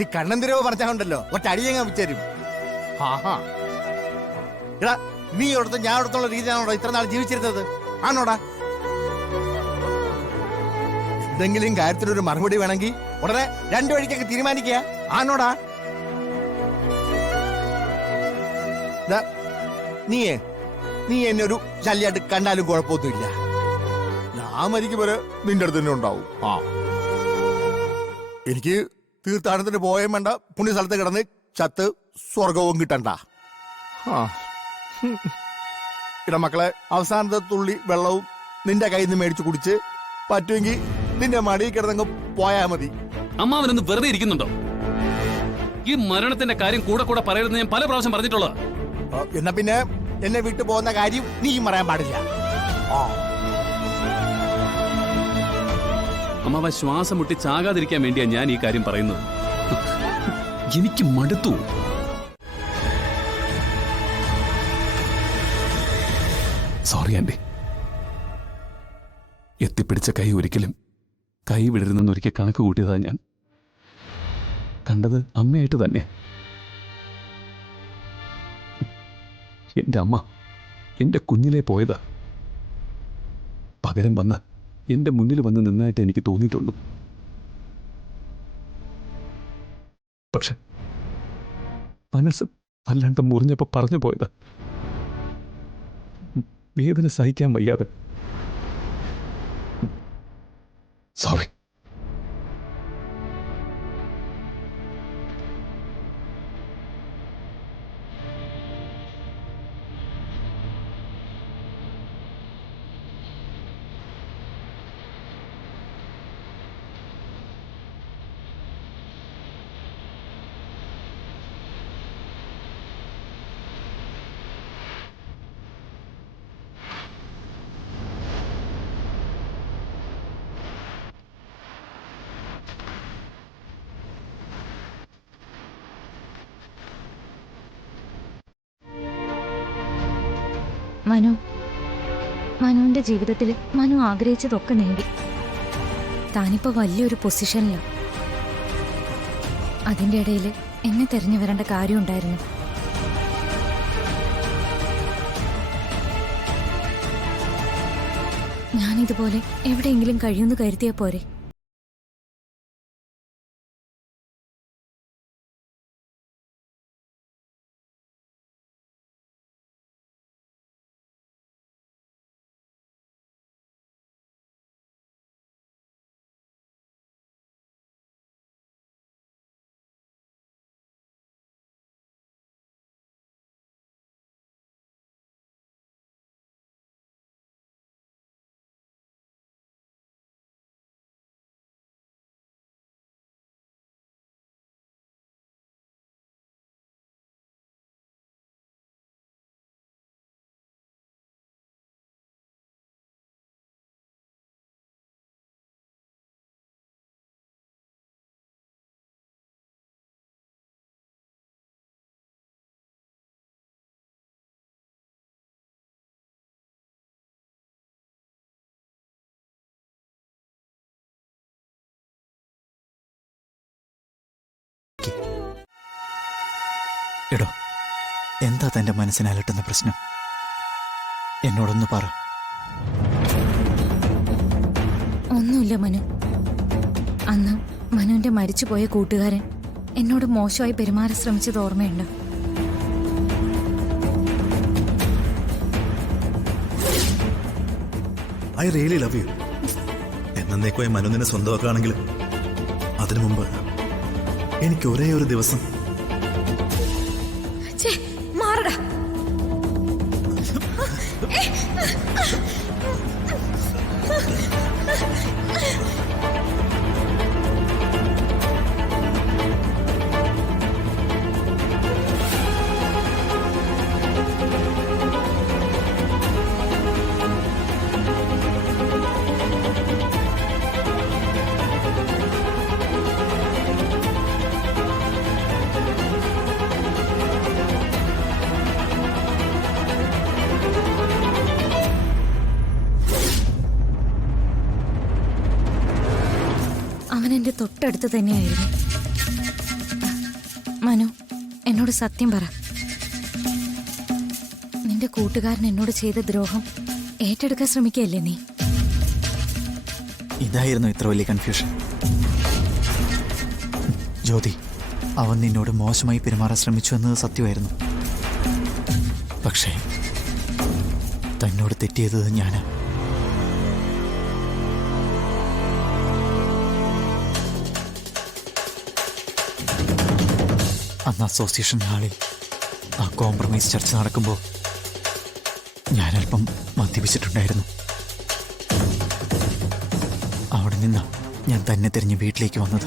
നീ കണ്ണന്തിരവ് പറഞ്ഞാണ്ടല്ലോ ഒറ്റടിയങ്ങ വിച്ചേരും. എടാ നീ എടുത്ത് ഞാൻ എടുത്തുള്ള രീതിയാണോടാ ഇത്ര നാൾ ജീവിച്ചിരുന്നത്? ആണോടാ? എന്തെങ്കിലും കാര്യത്തിലൊരു മറുപടി വേണമെങ്കിൽ ഉടനെ രണ്ടു വഴിക്കൊക്കെ തീരുമാനിക്കുക. ആണോടാ? നീ എന്നെ ഒരു ശല്യായിട്ട് കണ്ടാലും കുഴപ്പമൊന്നുമില്ല. ഞാൻ മരിക്കും വരെ നിന്റെ അടുത്ത് തന്നെ ഉണ്ടാവും. എനിക്ക് തീർത്ഥാടനത്തിന് പോയേം വേണ്ട, പുണ്യ സ്ഥലത്ത് കിടന്ന് ചത്ത് സ്വർഗവും കിട്ടണ്ട. മക്കളെ, അവസാനത്തെ തുള്ളി വെള്ളവും നിന്റെ കയ്യിൽ നിന്ന് മേടിച്ച് കുടിച്ച് പറ്റുമെങ്കിൽ നിന്റെ മടിയിൽ കിടന്നങ്ങ് പോയാ മതി. അമ്മാവനൊന്ന് വെറുതെ ഇരിക്കുന്നുണ്ടോ? ഈ മരണത്തിന്റെ കാര്യം കൂടെ കൂടെ പറയരുതെന്ന് ഞാൻ പല പ്രാവശ്യം പറഞ്ഞിട്ടുള്ളത്. എന്നാ പിന്നെ എന്നെ വിട്ടു പോകുന്ന കാര്യം നീയും പറയാൻ പാടില്ല. അമ്മാവ ശ്വാസം മുട്ടി ചാകാതിരിക്കാൻ വേണ്ടിയാ ഞാൻ ഈ കാര്യം പറയുന്നത്. എനിക്ക് മടുത്തു. Sorry aunty. എത്തിപ്പിടിച്ച കൈ ഒരിക്കലും കൈ വിടരുന്നെന്നൊരിക്കൽ കണക്ക് കൂട്ടിയതാ ഞാൻ. കണ്ടത് അമ്മയായിട്ട് തന്നെ. എന്റെ അമ്മ എന്റെ കുഞ്ഞിലെ പോയതാ. പകരം വന്ന് എന്റെ മുന്നിൽ വന്ന് നിന്നായിട്ട് എനിക്ക് തോന്നിയിട്ടുള്ളൂ. പക്ഷെ മനസ്സ് അല്ലാണ്ട് മുറിഞ്ഞപ്പോ പറഞ്ഞു പോയതാ. വേദന സഹിക്കാൻ വയ്യാതെ. സോറി. മനുവിന്റെ ജീവിതത്തിൽ മനു ആഗ്രഹിച്ചതൊക്കെ നേടി. താനിപ്പോ വലിയൊരു പൊസിഷനിലാണ്. അതിന്റെ ഇടയിൽ എന്നെ തെരഞ്ഞു വരേണ്ട കാര്യമുണ്ടായിരുന്നു. ഞാനിതുപോലെ എവിടെയെങ്കിലും കഴിയുമെന്ന് കരുതിയാ പോരെ? എടോ, എന്താ തന്റെ മനസ്സിനെ അലട്ടുന്ന പ്രശ്നം? എന്നോടൊന്ന് പറ. ഒന്നുമില്ല മനു. അന്ന് മനുവിന്റെ മരിച്ചുപോയ കൂട്ടുകാരൻ എന്നോട് മോശമായി പെരുമാറാൻ ശ്രമിച്ചത് ഓർമ്മയുണ്ടോ? I really love you. എന്നേക്കുമായി മനു നിന്നെ സ്വന്തമാക്കുകയാണെങ്കിൽ അതിനു മുമ്പ് എനിക്ക് ഒരേ ഒരു ദിവസം മാറടാ. അവൻ എന്റെ തൊട്ടടുത്ത് തന്നെയായിരുന്നു. മനു എന്നോട് സത്യം പറ. നിന്റെ കൂട്ടുകാരൻ എന്നോട് ചെയ്ത ദ്രോഹം ഏറ്റെടുക്കാൻ ശ്രമിക്കുകയല്ലേ നീ? ഇതായിരുന്നു ഇത്ര വലിയ കൺഫ്യൂഷൻ. ജ്യോതി, അവൻ നിന്നോട് മോശമായി പെരുമാറാൻ ശ്രമിച്ചു എന്നത് സത്യമായിരുന്നു. പക്ഷേ തന്നോട് തെറ്റിയത് ഞാനാ. അന്ന് അസോസിയേഷൻ ഹാളിൽ ആ കോംപ്രമൈസ് ചർച്ച നടക്കുമ്പോൾ ഞാനല്പം മദ്യപിച്ചിട്ടുണ്ടായിരുന്നു. അവിടെ നിന്ന് ഞാൻ തന്നെ തിരിഞ്ഞ് വീട്ടിലേക്ക് വന്നത്.